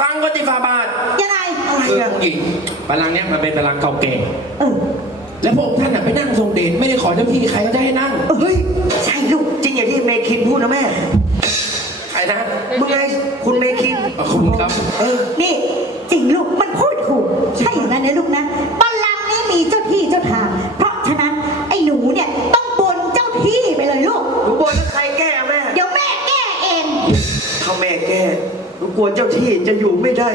ฟังก็ติฟาบาทยังไงอะไรออะผู้หญิงพลังเนี้ยมันเป็นพลังเก่าแก่และพวกท่านน่ะไปนั่งทรงเดชไม่ได้ขอเจ้าที่ใครก็ได้ให้นั่ง เฮ้ยใช่ลูกจริงอย่างที่เมคินพูดนะแม่ใครนะมึงไงคุณเมคินขอบคุณครับ เออนี่จริงลูกมันพูดถูกใช่อย่างนั้นนะลูกนะบัลลังนี้มีเจ้าที่เจ้าทาง กลัเจ้าที่จะอยู่ไม่ได้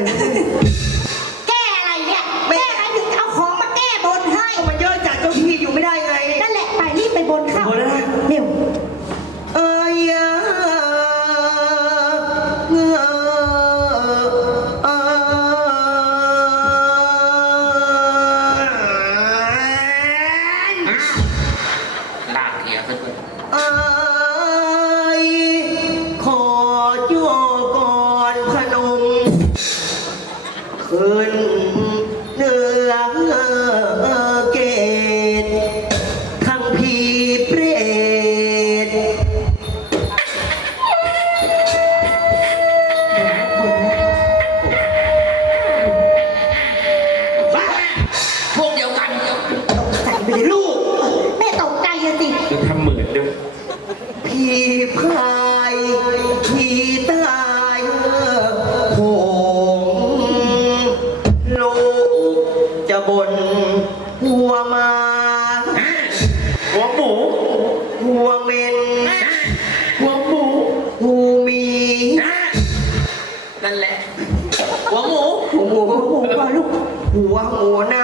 หัวโหน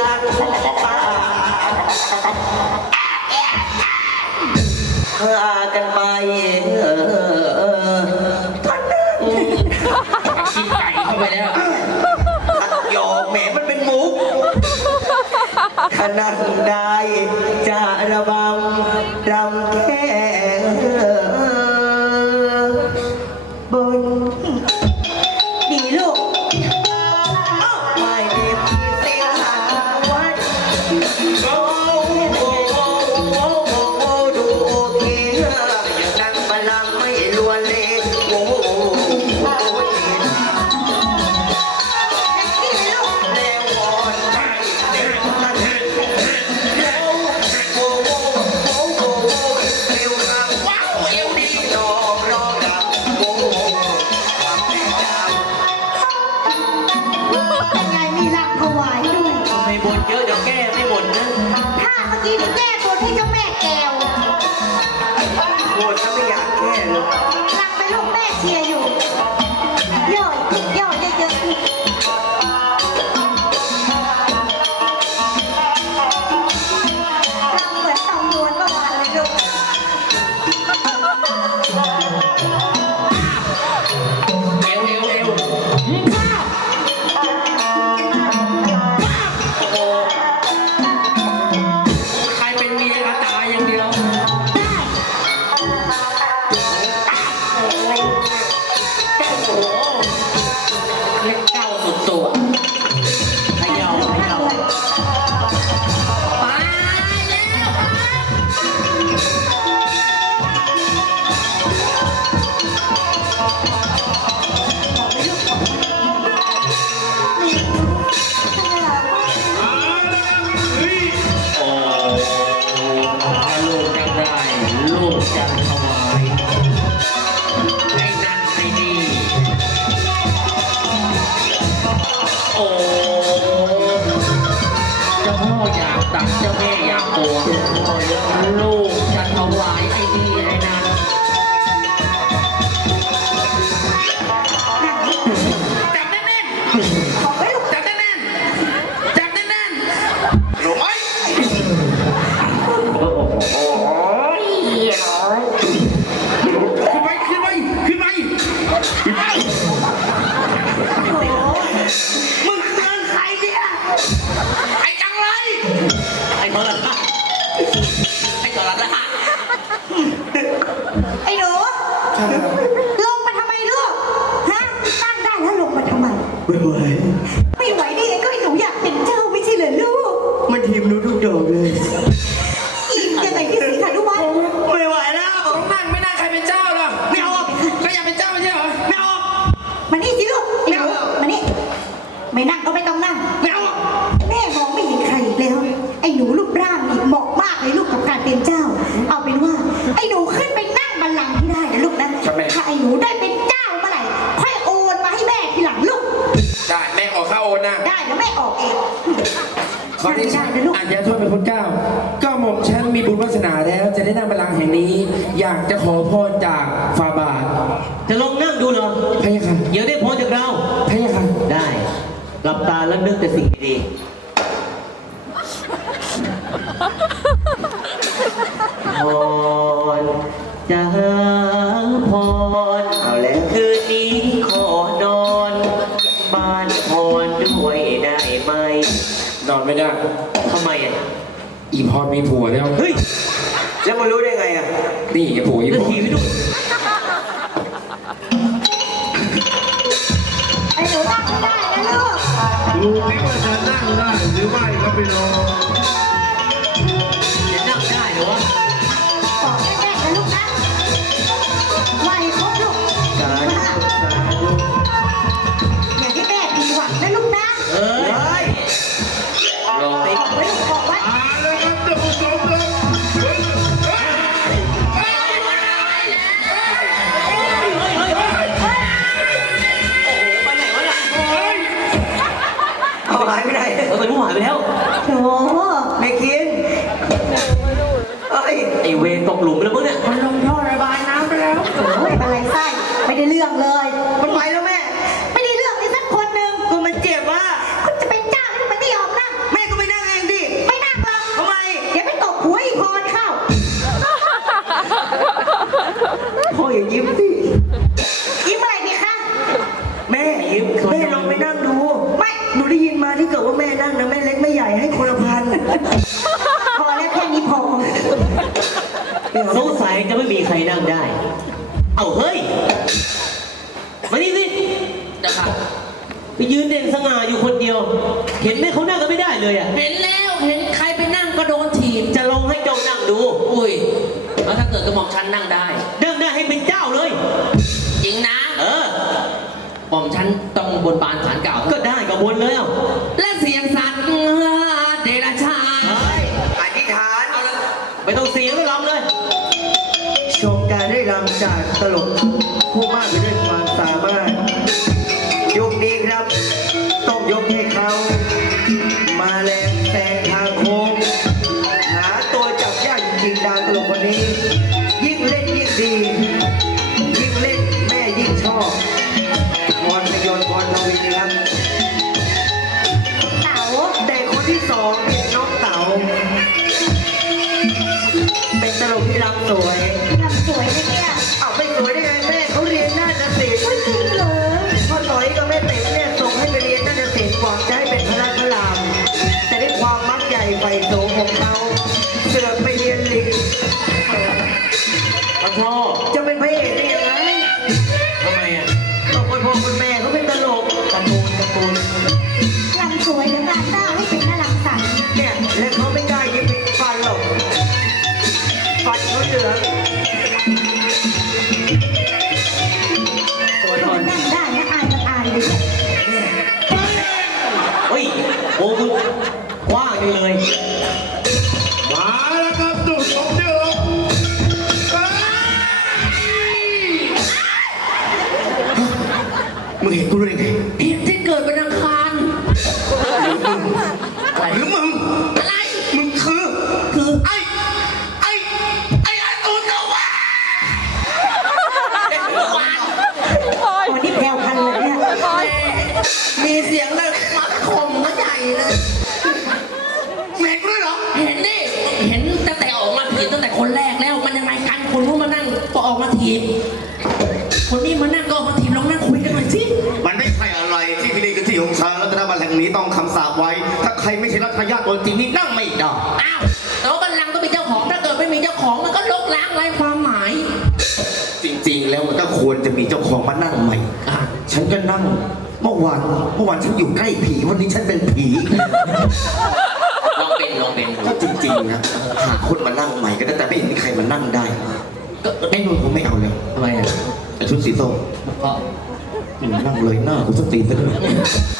รักาพากันไปเออท่านนึงชิ้ไก่เข้าไปแล้วโยกแหมมันเป็นมุขนาดได้จะระบำรำแค่บนดีลูก จะขอพรจากฟาบาทจะลองนั่งดูเหรอพะยะค่ะเดี๋ยวได้พรจากเรา พะยะค่ะได้หลับตาแล้วนึกแต่สิ่งดีๆพรจะหาพรเอาแล้วคืนนี้ขอนอนบ้านพรด้วยได้ไหมนอนไม่ได้ทำไมอะ อีพรมีผัวแล้ว เฮ้ย แล้วมันรู้ได้ไงอะนี่ไอ้ผัวอีแล้วผัวทีไม่ดูไอ้หนูนั่งไม่ได้นะลูก ดูนี่ว่าจะนั่งได้หรือไม่ก็ไปรอจ อเวรตกหลุมไปแล้วมึงเนี่ยมันลงท่อระบายน้ำไปแล้ว โอ้ยอะไรไส้ไม่ได้เรื่องเลย มันไปแล้วแม่ ไม่ได้เรื่องเลยสักคนหนึ่งก็มันเจ็บว่ะคุณจะเป็นเจ้าแล้วมันไม่ยอมนั่งแม่ก็ไปนั่งเองดิไม่นั่งหรอกทำไม เดี๋ยวไปตบหัวอีพรเข้าพ่ออย่ายิ้มสิยิ้มอะไรดีคะ แม่ยิ้มแม่ลองไปนั่งดู ไม่ หนูได้ยินมาที่เกิดว่าแม่นั่งนะแม่เล็กไม่ใหญ่ให้คนละพัน สงสัยจะไม่มีใครนั่งได้ เอาเฮ้ย มานี่สิจะค่ะไปยืนเด่นสง่าอยู่คนเดียว เห็นไหมเขานั่งกันไม่ได้เลยอะ เห็นแล้วเห็นใครไปนั่งก็โดนถีบจะลองให้เจ้านั่งดู อุ้ยแล้วถ้าเกิดกระหม่อมฉันนั่งได้ นั่งได้ให้เป็นเจ้าเลย จริงนะเออหม่อมฉันต้องบนบานฐานเก่าก็ได้กับบนเลยเอ้า และำ ไฟโสงของเขาเสือกไปเรียนลิงพระพ่อจะเป็นพระเอกได้ยังไงทำไมอะต้องคนพ่อคนแม่เขาเป็นตลกตะปูนตะปูนลำสวยหรืองานหน้าให้เป็นน่ารักสันเนี่ยและเขาไม่กล้ายิ้มฟันหรอกฟันเขาเหลือง ไม่ใช่รัชญาตัวจริงนี่นั่งไม่ได้อ้าวแต่ว่าบัลลังก์ก็มีเจ้าของ ถ้าเกิดไม่มีเจ้าของมันก็ลกล้างไร้ความหมายจะมีเจ้าของมานั่งใหม่อะฉันก็นั่ง เมื่อวานเมื่อวานฉันอยู่ใกล้ผีวันนี้ฉันเป็นผี ลองเป็นลองเป็นก็จริงๆนะหาคนมานั่งใหม่ก็ได้แต่ไม่เห็นมีใครมานั่งได้ก็ไอ้นุ่นผมไม่เอาเลยทำไมอะไอ้ชุดสีส้มก็อืมนั่งเลยหน้ากูสตีนซะด้วยลอยหน้าไม่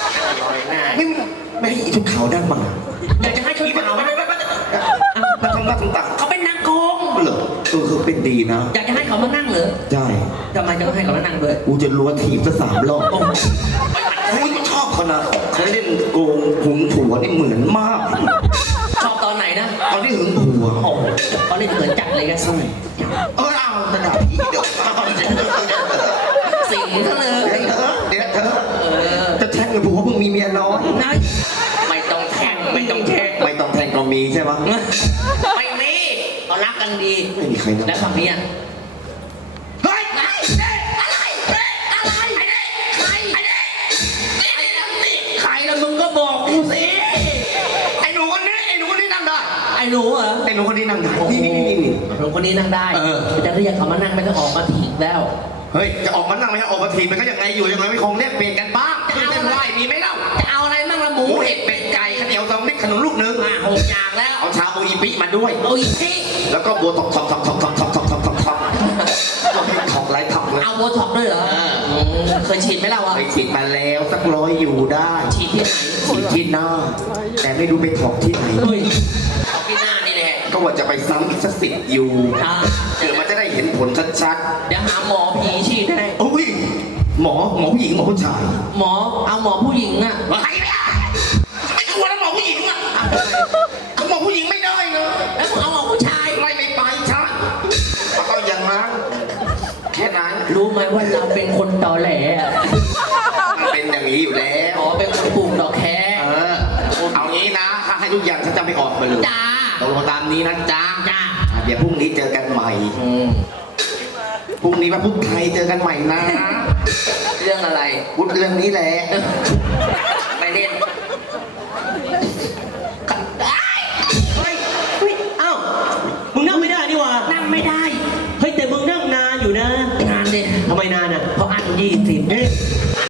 ไม่ให้อีชุดขาวนั่งบ้างอะอยากจะให้ช่วยเอามาทำหน้าทำตาเขาเป็นนางโกงเหรอเออคือเป็นดีนะ อยากจะให้เขามานั่งเหรอใช่ทำไมจะต้องให้เขามานั่งด้วยกูจะรัวถีบซะสามรอบกูชอบเขานะเขาเล่นโกงหุงผัวนี่เหมือนมาก ชอบตอนไหนนะตอนที่หึงผัวโอ้เขาเล่นเหมือนจัดเลยกันใช่เออเอากระดาผีเดี๋ยวสิงเขาเลย เดี๋ยวเธอเดี๋ยวเธอ เออ จะแทงกับผัวเพิ่งมีเมียน้อยนายไม่ต้องแทงไม่ต้องแทงไม่ต้องแทงก็มีใช่ไหมไม่มีเขารักกันดีไม่มีใครนะแล้วฝั่งนี้อะเฮ้ยไอ้เด็กอะไรเด็กอะไรไอ้เด็กใครไอ้เด็กนี่นี่นี่ใครละมึงก็บอกกูสิไอ้หนูคนนี้ไอ้หนูคนนี้นั่งได้ไอ้หนูเหรอไอ้หนูคนนี้นั่งได้นี่นี่นี่นี่หนูคนนี้นั่งได้เออจะเรียกเขามานั่งไม่ต้องออกมาถีบแล้วเฮ้ยจะออกมานั่งไหมฮะออกมาทีมันก็ยังไงอยู่ยังไงไม่คงเรียกเปลี่ยนกันบ้างจะเต้ นไหวมีไหมเล่าจะเอาอะไรมั่งละหมูหมูเห็ดเป็ดไก่ข้าวเหนียวสองนิดขนมลูกหนึงมาหกอย่างแล้วเอาชาบูอีปิมาด้วยโอ้ยสิแล้วก็โบท็อกท็อกท็อกท็อกท็อกท็อกท็อกท็อกท็อกท็อกก็ให้ท็อกไรท็อกเลยเอาโบท็อกซ์ด้วยเหรออืมเคยฉีดไหมเราอะไปฉีดมาแล้วสักร้อยอยู่ได้ฉีดที่ไหนฉีดที่หน้า แต่ไม่รู้ไปถอกที่ไหน เฮ้ยเอาที่หน้านี่แหละก็ว่าจะไปซ้ำอีกสักสิบอยู่อ่าเดี๋ยวมันจะได้เห็นผลชัดเดี๋ยวหาหมอผีฉีดให้ๆโอ้ย หมอหมอผู้หญิงหมอผู้ชายหมอเอาหมอผู้หญิงอะใครไม่ได้ไม่กลัวแล้วหมอผู้หญิงอะเขาหมอผู้หญิงไม่ได้เลยแล้วมึงเอาหมอผู้ชายไล่ไม่ไปใช่ก็อย่างนั้นแค่นั้นรู้ไหมว่าเราเป็นคนตอแหลอะมันเป็นอย่างนี้อยู่แล้วอ๋อเป็นคนปลูกดอกแคเออเอางี้นะถ้าให้ทุกอย่างฉันจะไม่ออกมาเลยจ้าตกลงตามนี้นะจ้าจ้าเดี๋ยวพรุ่งนี้เจอกันใหม่อืมพรุ่งนี้ว่าพุธไทยเจอกันใหม่นะ เรื่องอะไรพุธเรื่องนี้แหละ